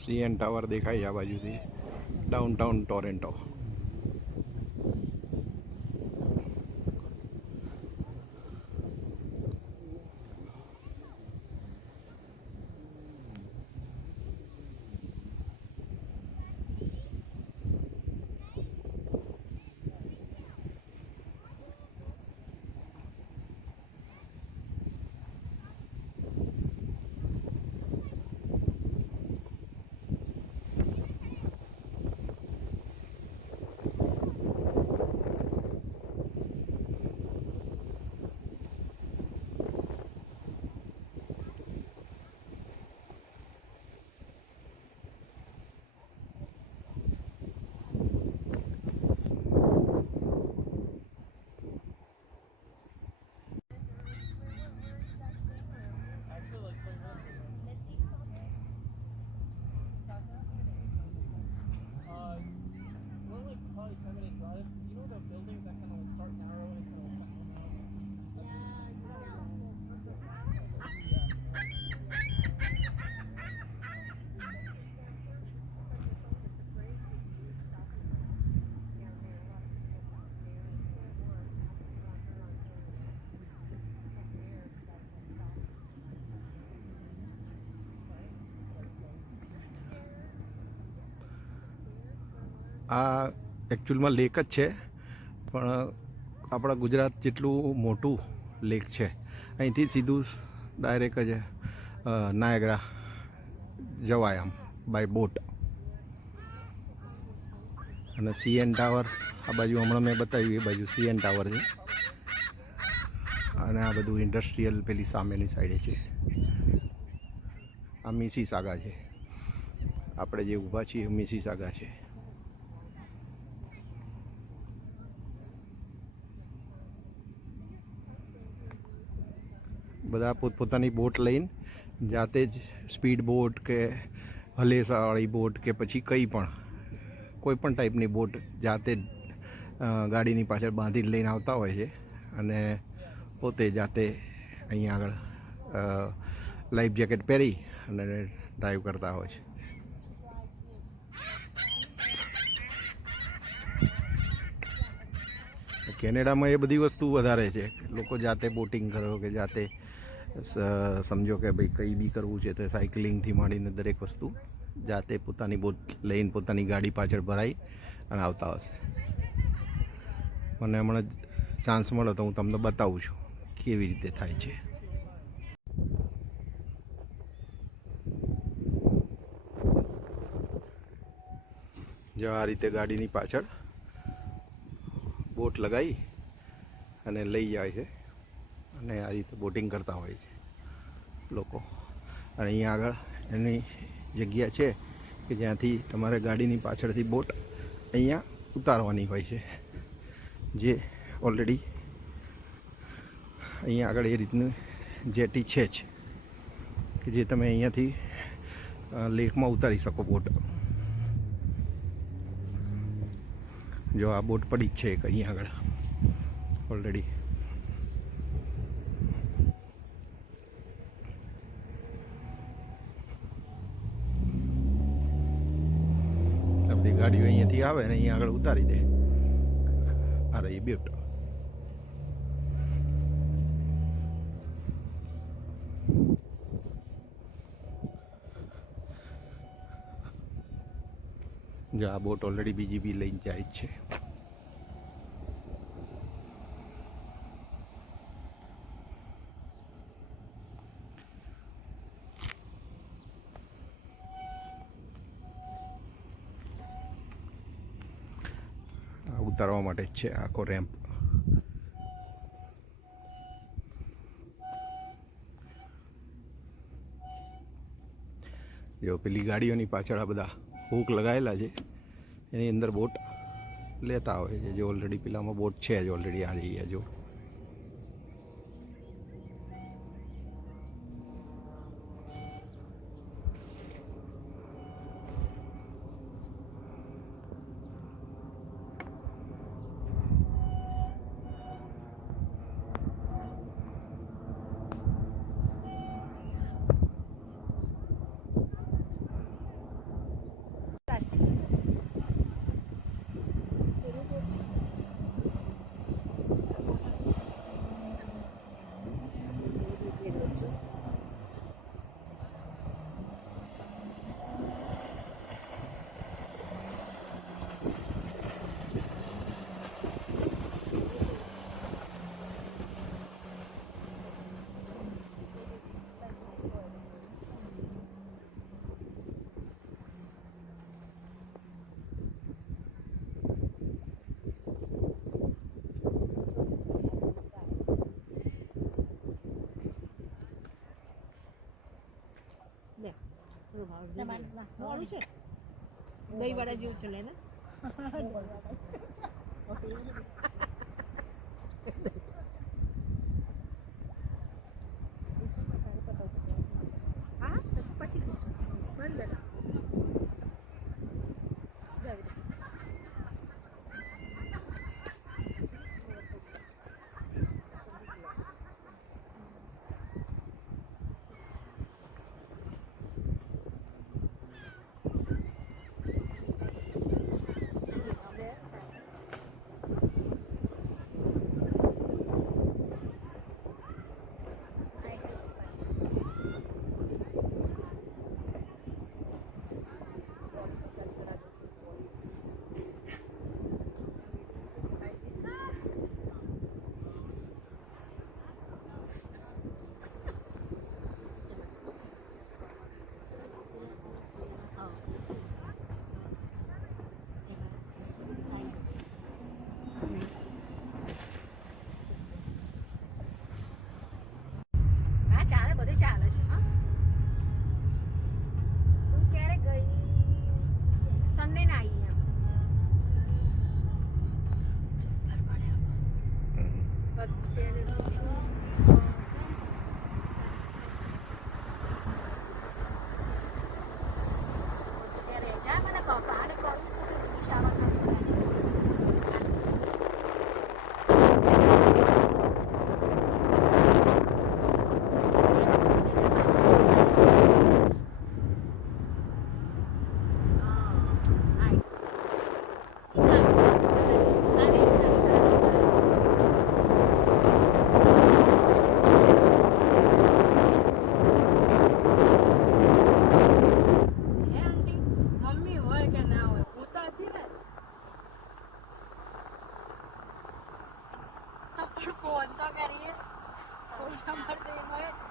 CN tower દેખાય આ બાજુથી, ડાઉનટાઉન ટોરેન્ટો. આ એકચ્યુઅલમાં લેક જ છે, પણ આપણા ગુજરાત જેટલું મોટું લેક છે. અહીંથી સીધું ડાયરેક્ટ જ નાયગ્રા જવાય આમ બાય બોટ. અને CN ટાવર આ બાજુ હમણાં મેં બતાવ્યું, એ બાજુ CN ટાવર છે. અને આ બધું ઇન્ડસ્ટ્રીયલ પેલી સામેની સાઈડે છે. આ મિસીસાગા છે, આપણે જે ઊભા છીએ મિસીસાગા છે. બધા પોતપોતાની બોટ લઈને જાતે જ સ્પીડ બોટ કે હલેસાવાળી બોટ કે પછી કંઈ પણ કોઈ પણ ટાઈપની બોટ જાતે જ ગાડીની પાછળ બાંધીને લઈને આવતા હોય છે. અને પોતે જાતે અહીંયા આગળ લાઈફ જેકેટ પહેરી અને ડ્રાઈવ કરતા હોય છે. કેનેડામાં એ બધી વસ્તુ વધારે છે. લોકો જાતે બોટિંગ કરો કે જાતે સમજો કે ભાઈ કંઈ બી કરવું છે તો સાયકલિંગથી માંડીને દરેક વસ્તુ જાતે પોતાની બોટ લઈને પોતાની ગાડી પાછળ ભરાઈ અને આવતા હશે. મને હમણાં ચાન્સ મળે તો હું તમને બતાવું છું કેવી રીતે થાય છે. જો આ રીતે ગાડીની પાછળ બોટ લગાવી અને લઈ જાય છે, અને આ રીતે બોટિંગ કરતા હોય છે લોકો. અને અહીંયા આગળ એની જગ્યા છે કે જ્યાંથી તમારે ગાડીની પાછળથી બોટ અહીંયા ઉતારવાની હોય છે, જે ઓલરેડી અહીંયા આગળ એ રીતનું જેટી છે જ કે જે તમે અહીંયાથી લેકમાં ઉતારી શકો બોટ. જો આ બોટ પડી જ છે એક અહીંયા આગળ ઓલરેડી. आप देख ગાડીઓ અહીંયાથી આવે ને અહીંયા આગળ ઉતારી દે. આ રહી બ્યુટ. જો આ બોટ ઓલરેડી બીજી બી લઈને જાય જ છે. ઉતારવા માટે જ છે આખો રેમ્પ. જો પેલી ગાડીઓની પાછળ આ બધા હૂક લગાવેલા છે એની અંદર બોટ લેતા હોય છે. જો ઓલરેડી પેલામાં બોટ છે જ ઓલરેડી આ જઈએ જો. મોડું છે દહીં વાળા જેવું ચલે ને હા પછી ચાલે છે. હા હું ક્યારે ગઈ સન્ડે ના આવી મને કાને કહ્યું હતું કે દિશામાં ફોન તો કરીએ ફોન નંબર દે